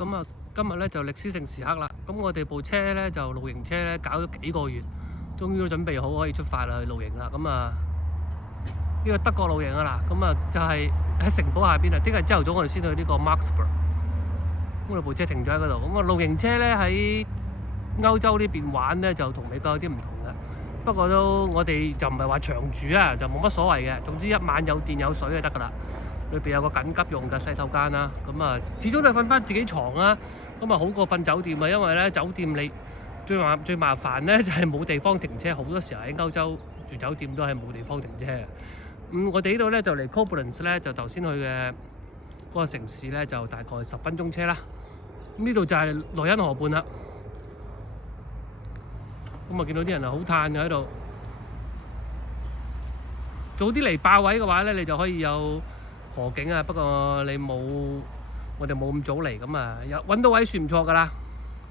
咁啊，今日咧就歷史性時刻啦。咁我哋部車咧就露營車咧搞咗幾個月，終於都準備好可以出發啦去露營啦。咁啊，呢個德國露營啊嗱，咁啊就係喺城堡下邊啊。聽日朝頭早我哋先去呢個 Marksburg。咁我哋部車停咗喺嗰度。咁啊，露營車咧喺歐洲呢邊玩咧就同美國有啲唔同嘅。不過都我哋就唔係話長住啊，就冇乜所謂嘅。總之一晚有電有水就得㗎啦。裏邊有個緊急用嘅洗手間啦，咁啊始終都係瞓翻自己床啦，咁啊好過瞓酒店啊，因為咧酒店你最麻煩咧就係冇地方停車，好多時候喺歐洲住酒店都係冇地方停車嘅。我哋呢度咧就嚟 Koblenz 咧，就頭先去嘅嗰個城市咧就大概10分鐘車啦。咁呢度就係萊茵河畔啦。咁啊見到啲人啊好嘆嘅喺度，早啲嚟霸位嘅話咧，你就可以有河景啊，不過我哋冇咁早嚟，咁啊有揾到位算唔錯㗎啦。